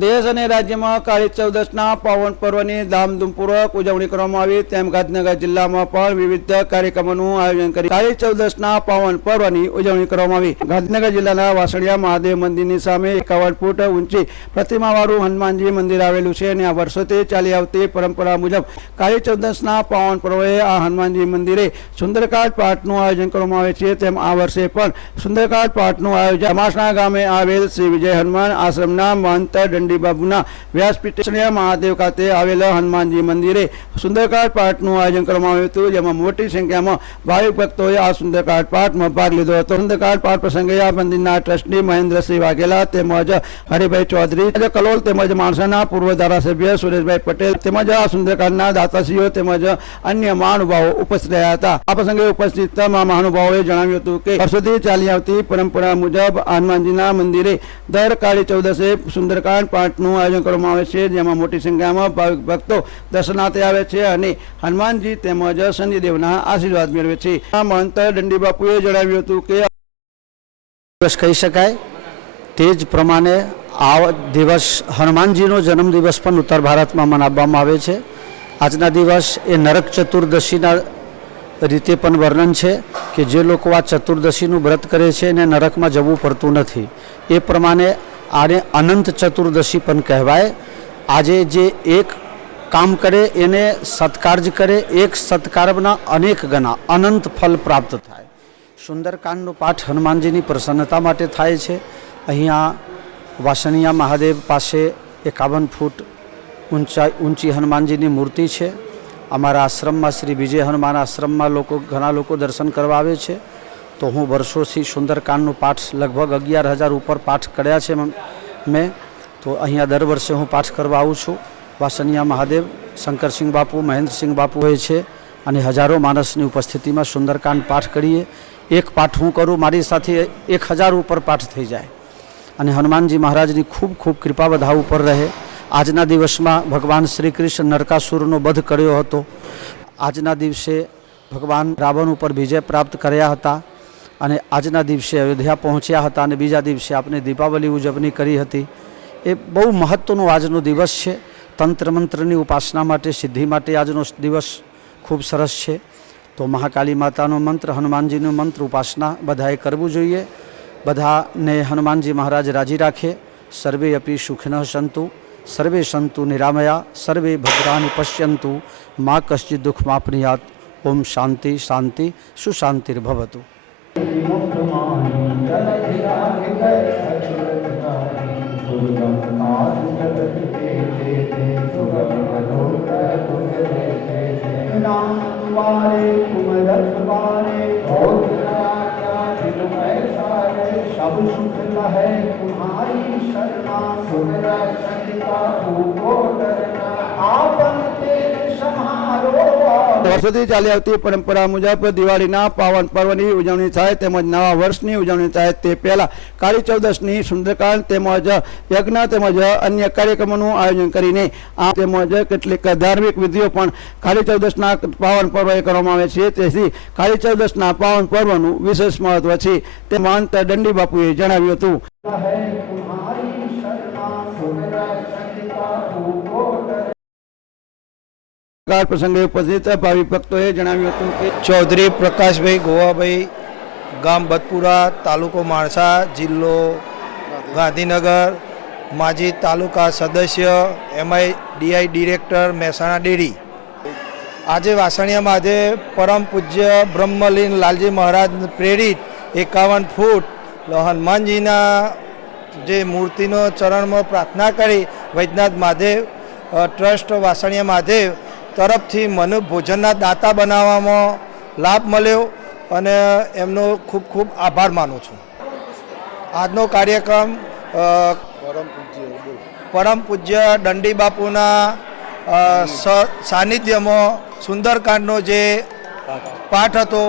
देश અને રાજ્યમાં કાળી ચૌદસના પાવન પર્વની ધામધૂમપૂર્વક ઉજવણી કરવામાં આવી તેમ ગાંધીનગર જિલ્લામાં પણ વિવિધ કાર્યક્રમોનું આયોજન કરી કાળી ચૌદસના પાવન પર્વની ઉજવણી કરવામાં આવી। ગાંધીનગર જિલ્લાના વાસણિયા મહાદેવ મંદિરની સામે 51 ફૂટ ઊંચી પ્રતિમાવાળું હનુમાનજી મંદિર આવેલું છે અને આ વર્ષોથી ચાલી આવતી પરંપરા મુજબ કાળી ચૌદસના પાવન પર્વે આ હનુમાનજી મંદિરે સુંદરકાંડ પાઠનું આયોજન કરવામાં આવે છે તેમ આ વર્ષે પણ સુંદરકાંડ પાઠનું આયોજન અમાસના ગામે આવેલ શ્રી વિજય હનુમાન આશ્રમના મહંત બાબુના વ્યાસપીઠ મહાદેવ ખાતે આવેલા હનુમાનજી મંદિરે સુંદરકાંડ પાઠનું આયોજન કરવામાં આવ્યું હતું, જેમાં મોટી સંખ્યામાં ભાવિક ભક્તોએ આ સુંદરકાંડ પાઠમાં ભાગ લીધો હતો। સુંદરકાંડ પાઠ પ્રસંગે આ મંદિરના ટ્રસ્ટી મહેન્દ્રસિંહ વાઘેલા તેમજ હરિભાઈ ચૌધરી કલોલ તેમજ માણસાના પૂર્વ ધારાસભ્ય સુરેશભાઈ પટેલ તેમજ આ સુંદરકાંડના દાતાશ્રીઓ તેમજ અન્ય મહાનુભાવો ઉપસ્થિત રહ્યા હતા। આ પ્રસંગે ઉપસ્થિત મહાનુભાવોએ જણાવ્યું હતું કે વર્ષોથી ચાલી આવતી પરંપરા મુજબ હનુમાનજીના મંદિરે દર કાળી ચૌદસે સુંદરકાંડ પાઠનું આયોજન કરવામાં આવે છે, જેમાં મોટી સંખ્યામાં ભાવિક ભક્તો દર્શનાર્થે આવે છે અને હનુમાનજી તેમજ શનિદેવના આશીર્વાદ મેળવે છે। આ મહંત દંડી બાપુએ જણાવ્યું હતું કે દિવસ કહી શકાય તે જ પ્રમાણે આ દિવસ હનુમાનજીનો જન્મદિવસ પણ ઉત્તર ભારતમાં મનાવવામાં આવે છે। આજના દિવસ એ નરક ચતુર્દશીના રીતે પણ વર્ણન છે કે જે લોકો આ ચતુર્દશીનું વ્રત કરે છે એને નરકમાં જવું પડતું નથી। એ પ્રમાણે આને અનંત ચતુર્દશી પણ કહેવાય। આજે જે એક કામ કરે એને સત્કાર્ય કરે, એક સત્કારના અનેક ગણા અનંત ફલ પ્રાપ્ત થાય। સુંદરકાંડનો પાઠ હનુમાનજીની પ્રસન્નતા માટે થાય છે। અહીંયા વાસણિયા મહાદેવ પાસે 51 ફૂટ ઊંચી હનુમાનજીની મૂર્તિ છે। અમારા આશ્રમમાં શ્રી વિજય હનુમાન આશ્રમમાં ઘણા લોકો દર્શન કરવા આવે છે। તો હું વર્ષોથી સુંદરકાંડનો પાઠ લગભગ 11,000 ઉપર પાઠ કર્યા છે મેં। તો અહીંયા દર વર્ષે હું પાઠ કરવા આવું છું। વાસણિયા મહાદેવ શંકરસિંહ બાપુ મહેન્દ્રસિંહ બાપુ હોય છે અને હજારો માણસની ઉપસ્થિતિમાં સુંદરકાંડ પાઠ કરીએ। એક પાઠ હું કરું, મારી સાથે 1000 ઉપર પાઠ થઈ જાય અને હનુમાનજી મહારાજની ખૂબ ખૂબ કૃપા બધા ઉપર રહે। આજના દિવસમાં ભગવાન શ્રી કૃષ્ણ નરકાસુરનો વધ કર્યો હતો। આજના દિવસે ભગવાન રાવણ ઉપર વિજય પ્રાપ્ત કર્યા હતા અને આજના દિવસે અયોધ્યા પહોંચ્યા હતા અને બીજા દિવસે આપણે દીપાવલી ઉજવણી કરી હતી। એ બહુ મહત્ત્વનો આજનો દિવસ છે। તંત્ર મંત્રની ઉપાસના માટે, સિદ્ધિ માટે આજનો દિવસ ખૂબ સરસ છે। તો મહાકાલી માતાનો મંત્ર, હનુમાનજીનો મંત્ર ઉપાસના બધાએ કરવું જોઈએ। બધાને હનુમાનજી મહારાજ રાજી રાખે। સર્વે અપી સુખિનઃ સંતુ, સર્વે સંતુ નિરામયા, સર્વે ભદ્રાણિ પશ્યંતુ, મા કશ્ચિત દુઃખમાપ્નુયાત। ઓમ શાંતિ શાંતિ સુશાંતિર્ભવતુ। વર્ષોથી ચાલી આવતી પરંપરા મુજબ દિવાળીના પાવન પર્વની ઉજવણી થાય તેમજ નવા વર્ષની ઉજવણી થાય તે પહેલા કાળી ચૌદસની સુંદરકાંડ તેમજ યજ્ઞ તેમજ અન્ય કાર્યક્રમોનું આયોજન કરીને આ તેમજ કેટલીક ધાર્મિક વિધિઓ પણ કાળી ચૌદસના પાવન પર્વે કરવામાં આવે છે। તેથી કાળી ચૌદસના પાવન પર્વનું વિશેષ મહત્વ છે તે મહંત દંડી બાપુએ જણાવ્યું હતું। પ્રસંગે ઉપસ્થિત ભાવિક ભક્તોએ જણાવ્યું હતું કે ચૌધરી પ્રકાશભાઈ ગોવાભાઈ, ગામ બતપુરા, તાલુકો માણસા, જિલ્લો ગાંધીનગર, માજી તાલુકા સદસ્ય, MIDI ડિરેક્ટર, મહેસાણા ડેરી। આજે વાસણિયા મહાદેવ પરમ પૂજ્ય બ્રહ્મલીન લાલજી મહારાજ પ્રેરિત 51 ફૂટ હનુમાનજીના જે મૂર્તિનો ચરણમાં પ્રાર્થના કરી વૈદ્યનાથ મહાદેવ ટ્રસ્ટ વાસણિયા મહાદેવ તરફથી મને ભોજનના દાતા બનાવવામાં લાભ મળ્યો અને એમનો ખૂબ ખૂબ આભાર માનું છું। આજનો કાર્યક્રમ પરમ પૂજ્ય દંડી બાપુના સાનિધ્યમાં સુંદરકાંડનો જે પાઠ હતો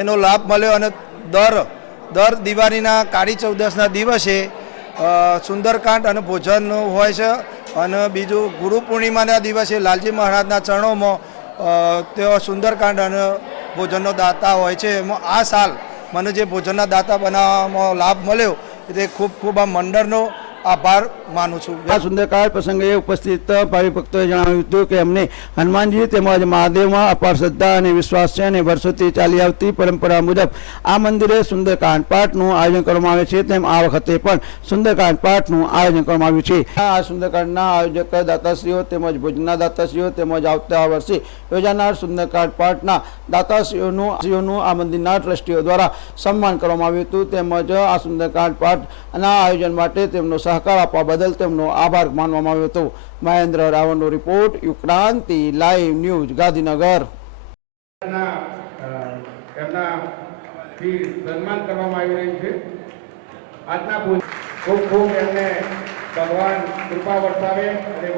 એનો લાભ મળ્યો અને દર દિવાળીના કાળી ચૌદસના દિવસે સુંદરકાંડ અને ભોજન હોય છે અને બીજું ગુરુ પૂર્ણિમાના દિવસે લાલજી મહારાજના ચરણોમાં તેઓ સુંદરકાંડ અને ભોજનનો દાતા હોય છે। એમાં આ સાલ મને જે ભોજનના દાતા બનાવવામાં લાભ મળ્યો તે ખૂબ ખૂબ આ મંડળનો આભાર માનું છું. આ સુંદરકાંડ પ્રસંગે ઉપસ્થિત ભાવિ ભક્તોએ જણાવ્યું હતું કે અમને હનુમાનજી તેમજ મહાદેવમાં અપાર શ્રદ્ધા અને વિશ્વાસ છે અને વર્ષોથી ચાલી આવતી પરંપરા મુજબ આ મંદિરે સુંદરકાંડ પાઠનું આયોજન કરવામાં આવે છે તેમ આ વખતે પણ સુંદરકાંડ પાઠનું આયોજન કરવામાં આવ્યું છે. આ સુંદરકાંડના આયોજક દાતાશ્રીઓ તેમજ ભોજનના દાતાશ્રીઓ તેમજ આવતા વર્ષે યોજાનાર સુંદરકાંડ પાઠના દાતાશ્રીઓનું આ મંદિરના ટ્રસ્ટીઓ દ્વારા સન્માન કરવામાં આવ્યું હતું તેમજ આ સુંદરકાંડ પાઠના આયોજન માટે તેમનો સહકાર આપવા બદલ તેમનો આભાર માનવામાં આવ્યો હતો. મહેન્દ્ર રાવણનો report, Yukranti live news, Gandhinagar. એમનાથી સન્માન કરવામાં આવી રહ્યું છે. આજના ખૂબ ખૂબ એમને ભગવાન કૃપા વરસાવે અને